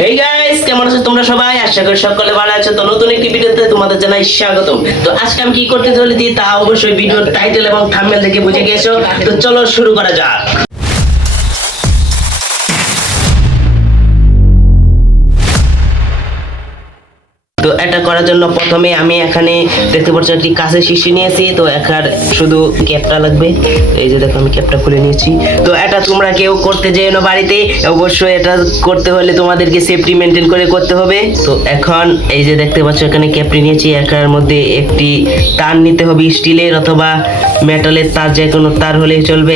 Hey guys, কেমন আছো তোমরা সবাই? আশা করি সকলে ভালো আছো। তো নতুন একটি ভিডিওতে তোমাদের জানাই স্বাগতম। তো আজকে আমি কি করতে চলেছি তা অবশ্যই ভিডিওর টাইটেল এবং থাম্বনেল দেখে বুঝে গেছো। তো চলো শুরু করা যাক। তো এটা করার জন্য প্রথমে আমি এখানে দেখতে পাচ্ছি একটি কাঁচের শিশি নিয়েছি। তো এখানে শুধু ক্যাপটা লাগবে। এই যে দেখো আমি ক্যাপটা খুলে নিয়েছি। তো এটা তোমরা কেউ করতে যেও না বাড়িতে, অবশ্যই এটা করতে হলে তোমাদেরকে সেফটি মেনটেন করে করতে হবে। তো এখন এই যে দেখতে পাচ্ছ এখানে ক্যাপটি নিয়েছি। এটার মধ্যে একটি তার নিতে হবে, স্টিলের অথবা মেটালের তার, যে কোনো তার হলেই চলবে।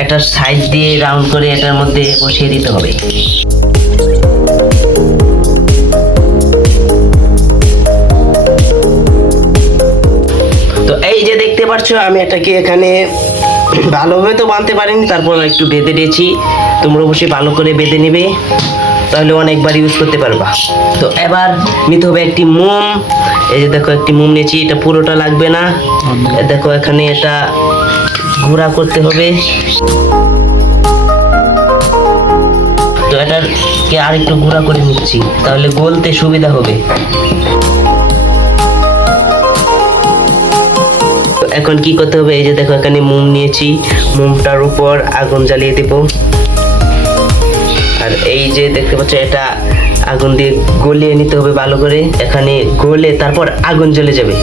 এটার সাইড দিয়ে রাউন্ড করে এটার মধ্যে বসিয়ে দিতে হবে। তো এই যে দেখতে পাচ্ছ আমি এটাকে এখানে ভালোভাবে তো বাঁধতে পারিনি, তারপর একটু বেঁধে দিয়েছি। তোমরা অবশ্যই ভালো করে বেঁধে নেবে, তাহলে অনেকবার ইউজ করতে পারবা। তো এবার নিতে হবে একটি মোম। এই যে দেখো একটি মোম নিয়েছি, এটা পুরোটা লাগবে না। দেখো এখানে এটা ঘোরা করতে হবে। তো এটাকে আরেকটু ঘোরা করে নিচ্ছি, তাহলে গলতে সুবিধা হবে। এখন কি করতে হবে, এই যে দেখো এখানে মোম নিয়েছি, মোমটার উপর আগুন জ্বালিয়ে দেব। আর এই যে দেখতে পাচ্ছ এটা আগুন দিয়ে গলিয়ে নিতে হবে ভালো করে। এখানে গলে তারপর আগুন জ্বলে যাবে।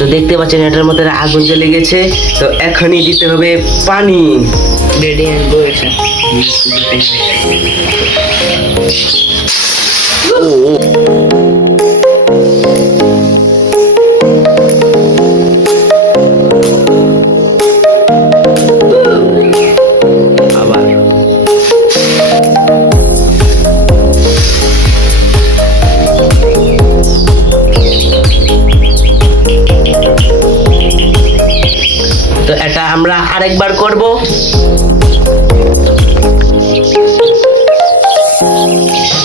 তো দেখতে পাচ্ছেন এটার মধ্যে আগুন জ্বলে গেছে। তো এখনই দিতে হবে পানি। Ready and go. আবার তো এটা আমরা আরেকবার করব।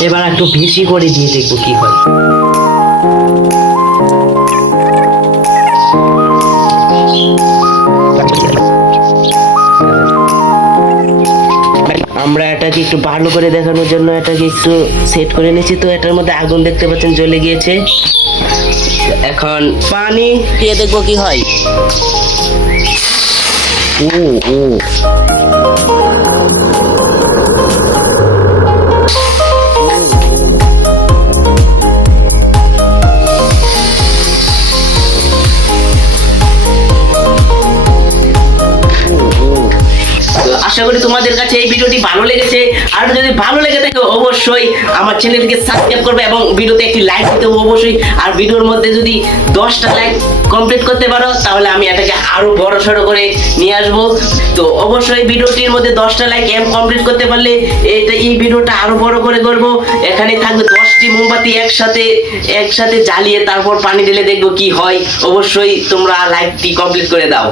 এবার একটু বেশি করে দিয়ে দেখবো কি হয়। আমরা এটাকে একটু ভালো করে দেখানোর জন্য এটাকে একটু সেট করে নিয়েছি। তো এটার মধ্যে আগুন দেখতে পাচ্ছেন জ্বলে গিয়েছে। এখন পানি দিয়ে দেখবো কি হয়। আশা করি তোমাদের কাছে এই ভিডিওটি ভালো লেগেছে। আর যদি ভালো লেগে থাকে অবশ্যই আমার চ্যানেলটিকে সাবস্ক্রাইব করবে এবং ভিডিওতে একটি লাইক দিতে হবে অবশ্যই। আর ভিডিওর মধ্যে যদি 10টা লাইক কমপ্লিট করতে পারো তাহলে আমি এটাকে আরো বড় সড়ো করে নিয়ে আসবো। তো অবশ্যই ভিডিওটির মধ্যে 10টা লাইক কমপ্লিট করতে পারলে এই ভিডিওটা আরো বড় করে করব। এখানে থাকবে 10টি মোমবাতি একসাথে জ্বালিয়ে তারপর পানি ঢেলে দেখবো কি হয়। অবশ্যই তোমরা লাইকটি কমপ্লিট করে দাও।